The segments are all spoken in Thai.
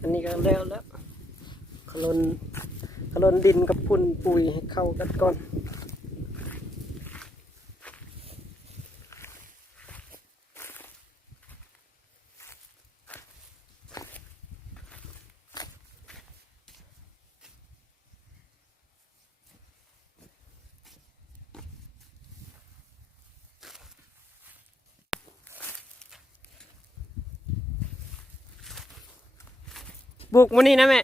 อันนี้ก็แล้วแล้วขลนขลนดินกับพุ่นปุ๋ยให้เข้ากันก่อน บุกมานี่นะแม่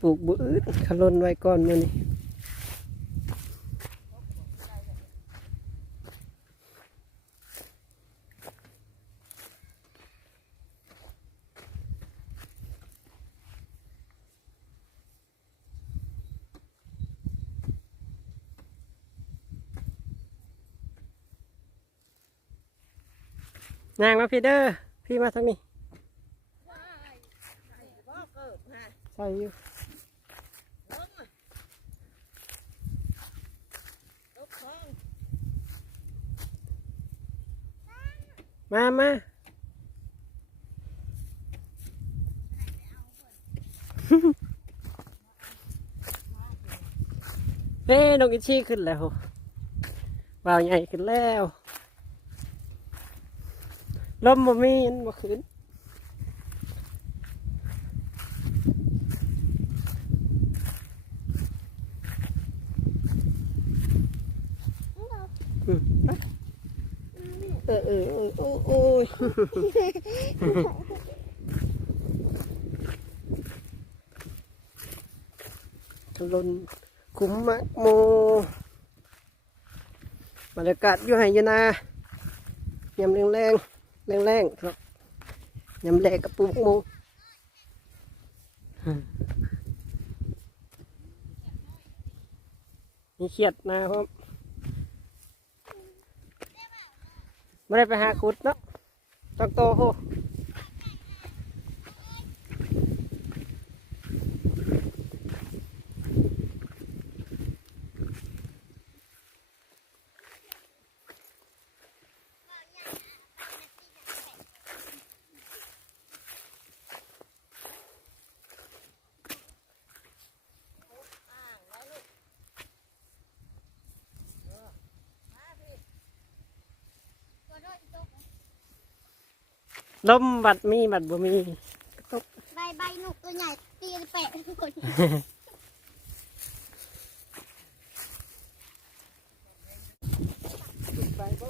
ปลูกบืดขลนไว้ก่อนมือนี้ นางมาพี่เด้อพี่มาทางนี้ใส่อยู่มามาเฮ้น้องอิชชี่ขึ้นแล้วว่าวใหญ่ขึ้นแล้ว ลมบ่มีอันบ่ขึ้นอืมไปเออเออเออโอ้โอ้ยถนนคุ้มมากโมบรรยากาศอยู่ไหยนา ยำแรงแรง แรงแรงๆครับยำแหลกับปูกโมมีเขียดนะครับไม่ได้ไปหาขุดเนาะต้องโตโห ลมบัดมีบัดบ่มีกระตกใบใบหนุกตัวใหญ่ตีแปะทุกคน ไปบ่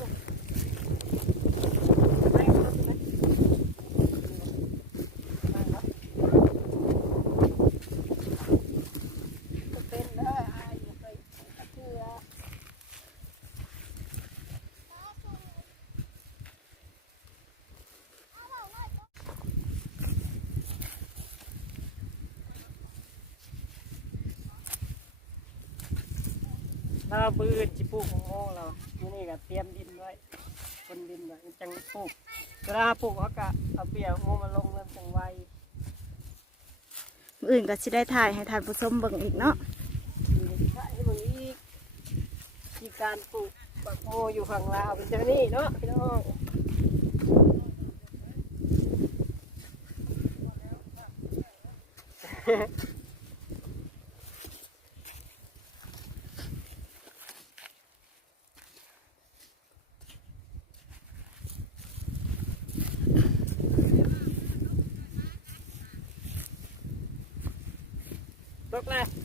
เป็นเด้ออายอย่าไปเชื่อ ถ้าบืนจิปลูกของโมงเราอยู่นี่ก็เตรียมดินไว้คนดินไว้มันจังปลูกเวลาปลูกเขาก็เอาเปียกโมมาลงเริ่มจังไวมื้ออื่นก็สิได้ถ่ายให้ท่านผู้ชมเบิ่งอีกเนาะมีใช้มึงอีกมีการปลูกปักโมอยู่ฝั่งลาวเป็นจังนี่เนาะพี่น้อง ต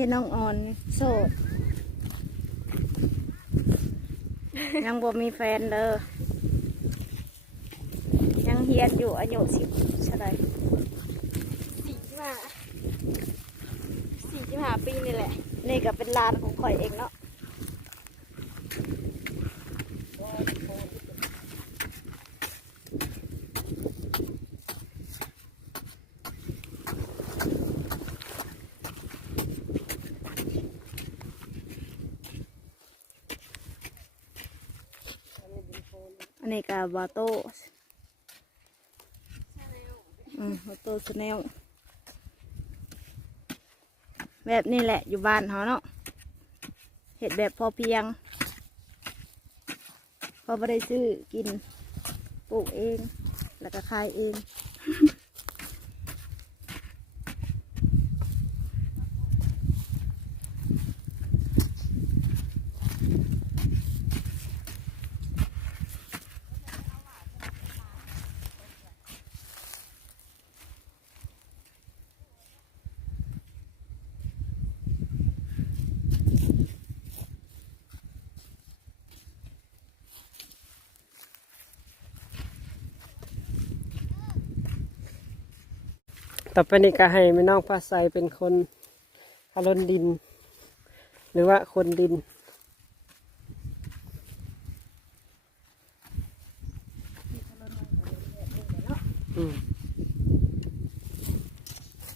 นี่น้องออนโสด ยังบ่มีแฟนเด้อยังเฮียนอยู่อายุสิบเท่าไหรสี่สิบห้าสี่สิบห้าปีนี่แหละ นี่ก็เป็นลานของข่อยเองเนาะ นนี้กับบาโต้อืมวาโต้สแนลแบบนี้แหละอยู่บ้านเขาเนาะเห็ดแบบพอเพียง พอไม่ได้ซื้อกินปลูกเอง แล้วก็ขายเอง ต่อไปนี้ก็ให้แม่น้องฟ้าใสเป็นคนคารนดิน หรือว่าคนดินอืม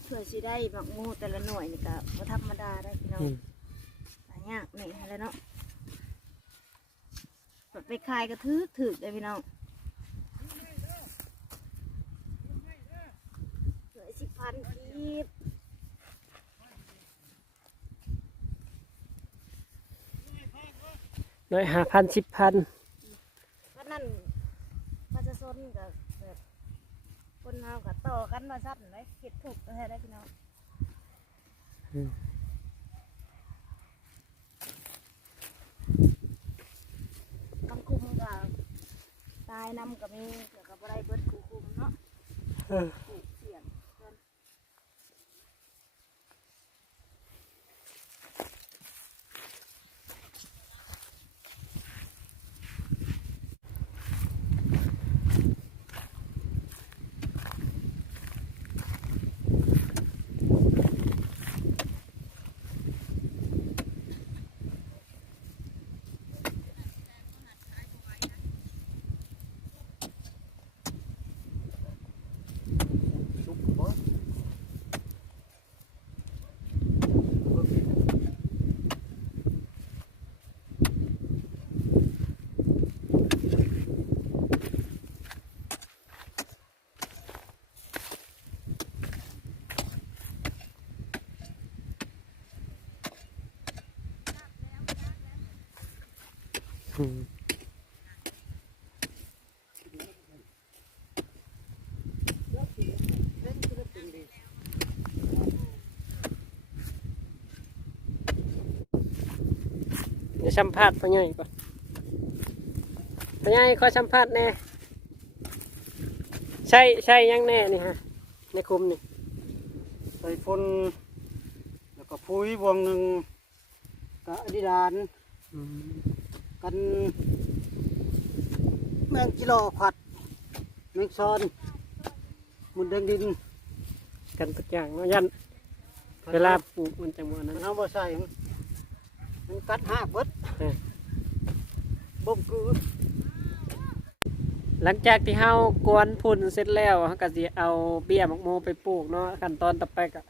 เพื่อสิได้หมักหมูแต่ละหน่วยนี่ก็บ่ธรรมดาได้พี่น้องอืม หายากนี่อะไรเนาะแบบไปขายก็ถือถือเลยพี่น้องเหลือสิบ พันกีบน้อยหาพันสิบพันก็นั่นประชาชนกับแบบคนเฮากับต่อกันมาซัดเลยเก็บถูกแท้ได้พี่น้องอืมบางคุมกับตายนำกับมีเกี่ยวกับอะไรเบิดคูคุมเนาะ เดี๋ยวสัมภาษณ์พ่อใหญ่ก่อนพ่อใหญ่ขอสัมภาษณ์แน่ใช่ใช่ยังแน่นี่ฮะ ในคุมนี่ใส่ฝนแล้วก็ปุ๋ยบวงหนึ่งกะอดิดานอืมกันแมงกิโลผัดแมงซอนมุนแดงดิน กันทุกอย่างเนาะยัน เวลาปลูกมันจะหมดนั้นน้ำบ่ใส่ มันกัดหักเบิดเออบ่มคือ หลังจากที่เฮากวนพุ่นเสร็จแล้วเฮาก็สิเอาเบี้ยหมักโมไปปลูกเนาะขั้นตอนต่อไปก็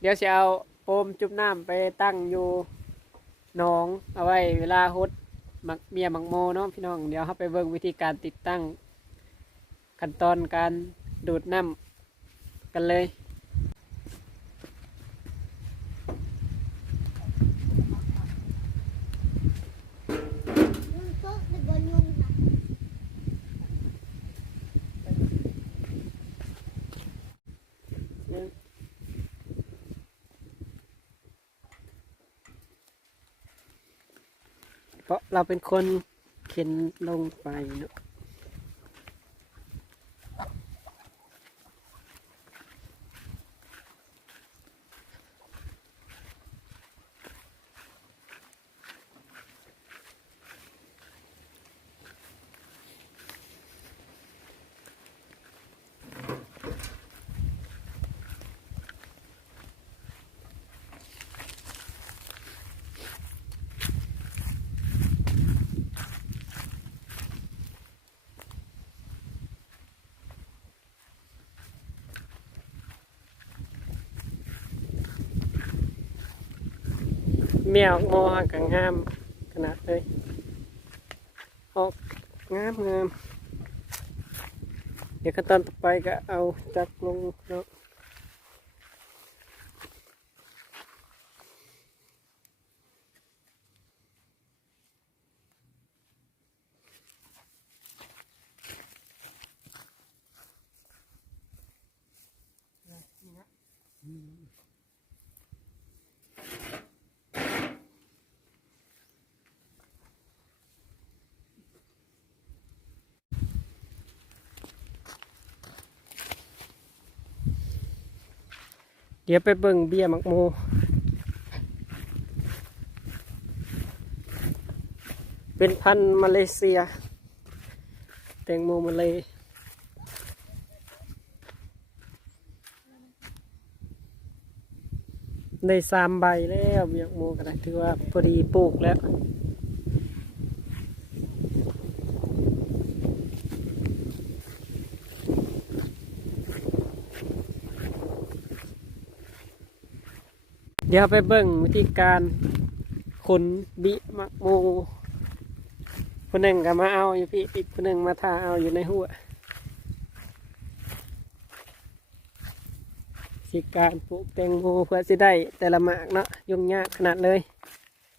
เดี๋ยวสิเอาโอมจุบน้ำไปตั้งอยู่หนองเอาไว้เวลาฮดหมักเบี้ยหมักโมเนาะพี่น้องเดี๋ยวเฮาไปเบิ่งวิธีการติดตั้ง ขั้นตอนการดูดน้ำกันเลย เราเราเป็นคนเข็นลงไปเนาะ แมวงอกับงามขนาดเลยออกงามงามเดี๋ยวขั้นตอนต่อไปก็เอาจักลงแล้ว ดี๋ยวไปเบิ่งเบี้ยมักโมเป็นพันธุ์มาเลเซีย แตงโมมาเลยได้สามใบแล้วเบี้ยมักโมก็ได้ถือว่าพอดีปลูกแล้ว ดี๋ยวไปเบิ่งวิธีการขนบิมะโมคนหนึ่งก็มาเอาอยู่พี่อีกคนหนึ่งมาทาเอาอยู่ในหัวสิการปลูกแตงโมเพื่อสิได้แต่ละหมากเนาะยุ่งยากขนาดเลย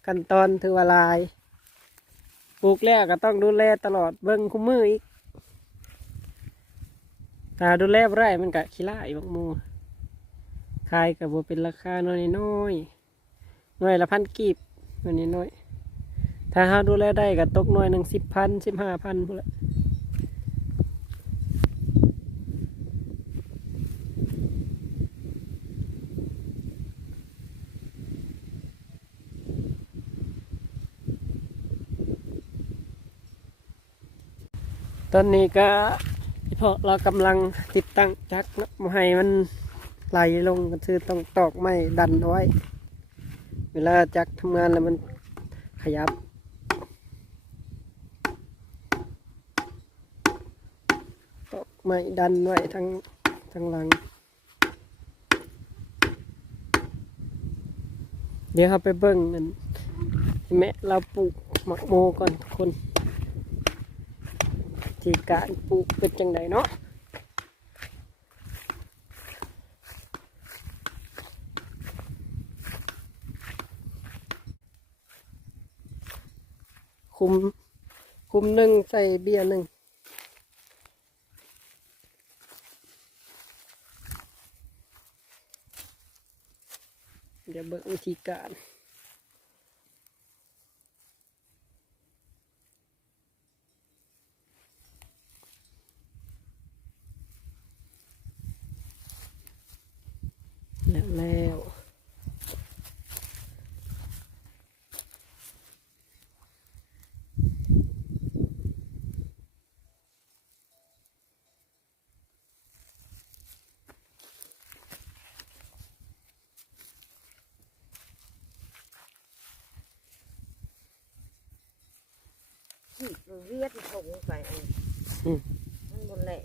ขั้นตอนถือว่าลายปลูกแล้วก็ต้องดูแลตลอดเบิ่งคุ้มมืออีกถ้าดูแลได้มันก็ขี้ล่ายบักโม ขายกับว่าเป็นราคาน้อยน้อยๆหน่วยละพันกีบน่วยน้อยถ้าหาดูแลได้ก็ตกน่วยหนึ่งสิบพันสิบห้าพันพนละตอนนี้ก็เพราะเรากำลังติดตั้งจักรเนาะมาให้มัน ไหลลงก็คือต้องตอกไม้ดันเอาไว้ เวลาจักรทำงานแล้วมันขยับ ตอกไม้ดันไว้ทั้งทั้งหลัง เดี๋ยวเราไปเบิ้งกันแม่เราปลูกหมักโมก่อนทุกคน ที่การปลูกเป็นจังไดเนาะ คุม คุมหนึ่งใส่เบียร์หนึ่งเดี๋ยวเบิกวิธีการแล้วแล้ว ที่เวียดถงไปอัน อืม มันบนแหละ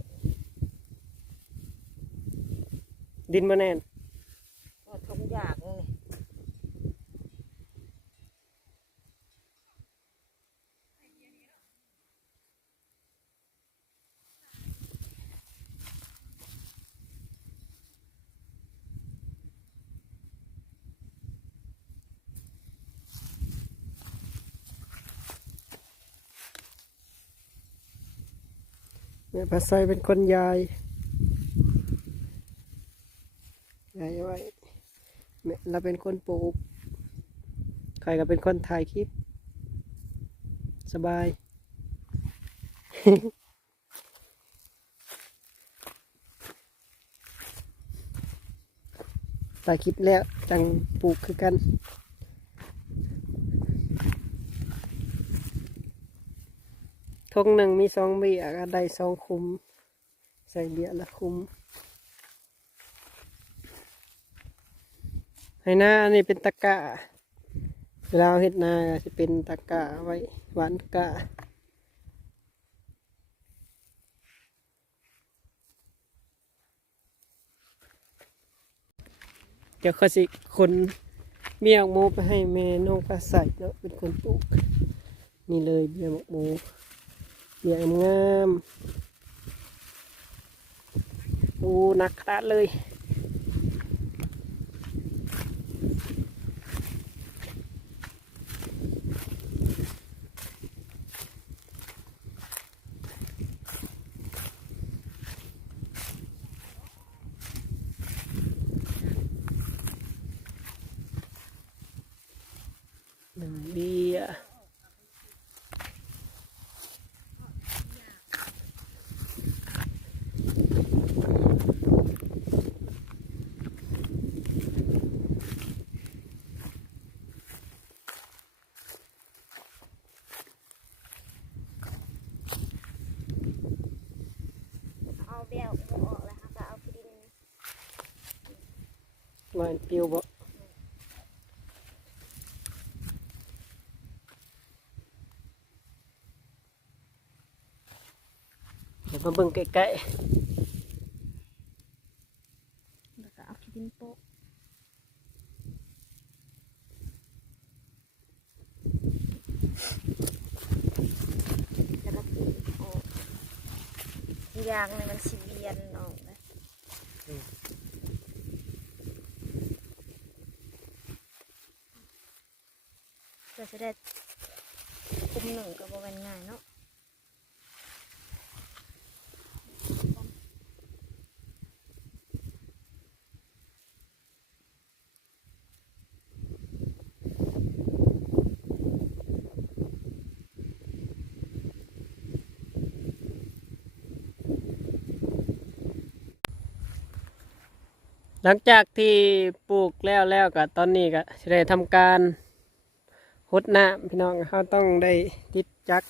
ดินมาแน่นก็ทงยากนี่แม่ภาษาเป็นคนยายยายเอาไว้แม่ เราเป็นคนปลูกใครก็เป็นคนถ่ายคลิป สบาย ถ่ายคลิปแล้วจังปลูกคือกันทงหนึ่งมีสองเบียก็ได้สองคุมใส่เบียละคุม ให้หน้าอันนี้เป็นตะกร้าเวลาเอาเฮ็ดนาจะเป็นตะกร้าไว้หวานกะเดี๋ยวเขาสิคนเมียกโมไปให้แม่น้องฟ้าใสเนาะเป็นคนปลูก นี่เลยเบียร์หมกเบียร์งามปูนักขนาดเลย หนึ่งเบียร์ เอาเบี้ยวออกแล้วค่ะก็เอาขี้ดิน มันปิวบ่เดี๋ยวมาเบิ่งใกล้ๆแล้วก็เอาขี้ดินโปะแล้วก็ตีออกยางเนี่ยมันสิเวียนออกนะ เพื่อจะได้คุมหนึ่งก็บ่แม่นง่ายเนาะหลังจากที่ปลูกแล้วแล้วก็ตอนนี้ก็สิได้ทำการ หดน้ำพี่น้องเขาต้องได้ติดจัก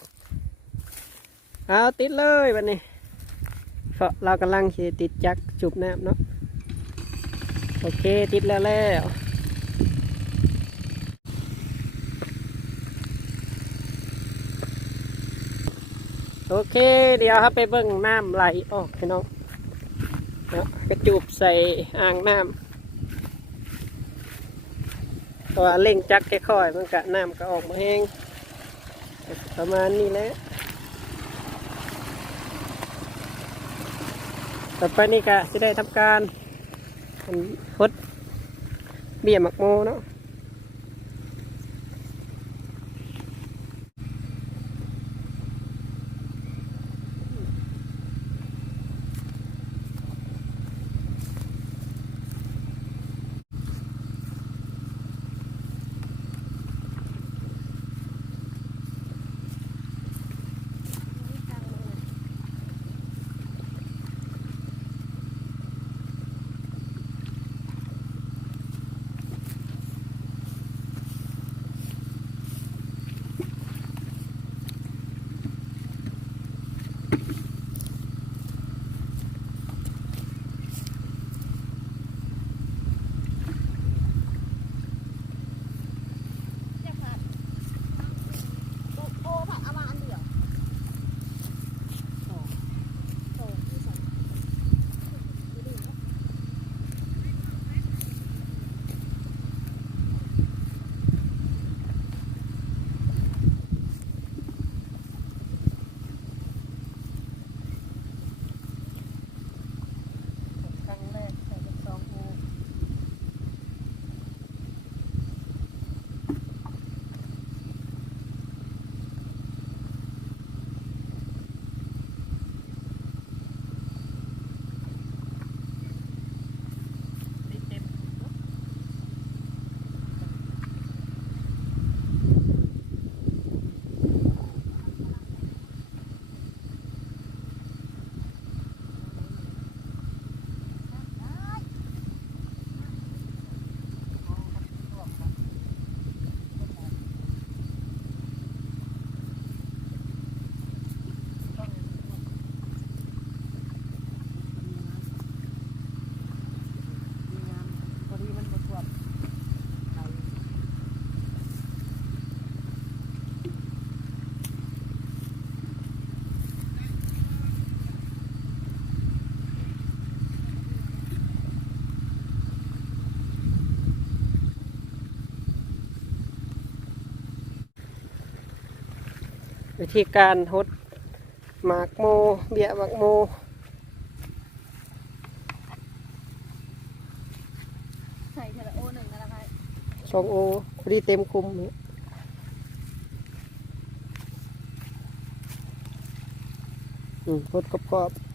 เอาติดเลยวันนี้เราเรากำลังสิติดจักจุบน้ำเนาะโอเคติดแล้วแล้วโอเค เดี๋ยวครับไปเบิ่งน้ำไหลออกพี่น้องเนาะกระจูบใส่อ่างน้ำ ว่าเล่งจักรค่อยๆมันกะน้ำก็ออกมาแห้งประมาณนี้แหละต่อไปนี่กะจะได้ทำการพดเบี้ยหมักโมเนาะ วิธีการหดหมากโมเบียหมากโมใส่เทลโอหนึ่งนะคะสองโอพอดีเต็มคุมนี่อืมหดกรอบๆ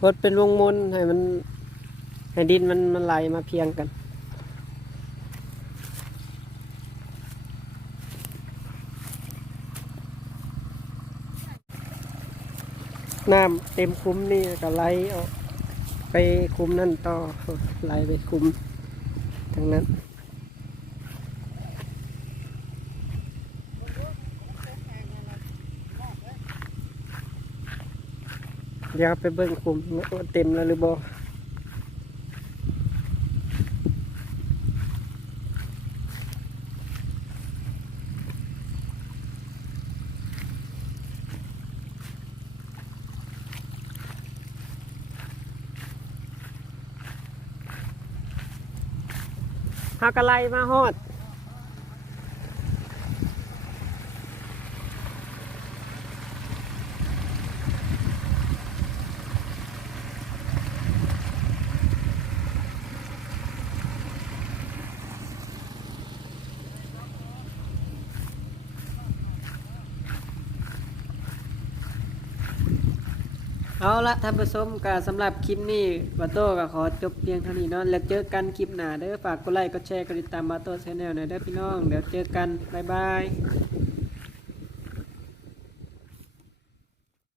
พดเป็นวงมนให้มันให้ดินมันมันไหลมาเพียงกัน น้ำเต็มคุ้มนี่ก็ไหลออกไปคุ้มนั่นต่อไหลไปคุ้มทางนั้น ดี๋ยวไปเบิ่งคุมเต็มแล้วหรือบ่หากะไลมาฮอด เอาละท่านผู้ชมก็สำหรับคลิปนี้บาโต้ก็ขอจบเพียงเท่านี้เนาะแล้วเจอกันคลิปหน้าเด้อฝากกดไลค์กดแชร์กดติดตามบาโต้ชาแนลหน่อยเด้อพี่น้องเดี๋ยวเจอกันบ๊ายบาย